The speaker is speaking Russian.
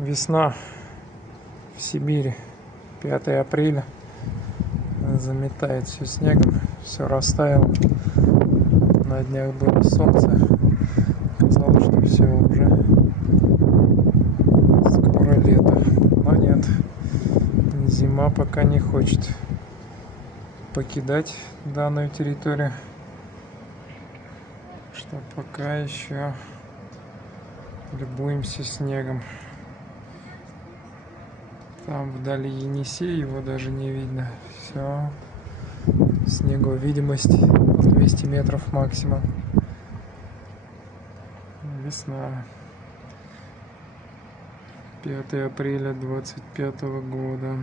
Весна в Сибири, 5 апреля, заметает все снегом, все растаяло. На днях было солнце, казалось, что все уже скоро лето, но нет, зима пока не хочет покидать данную территорию, что пока еще любуемся снегом. Там вдали Енисей, его даже не видно. Все, снеговидимость 200 метров максимум. Весна. 5 апреля 25 года.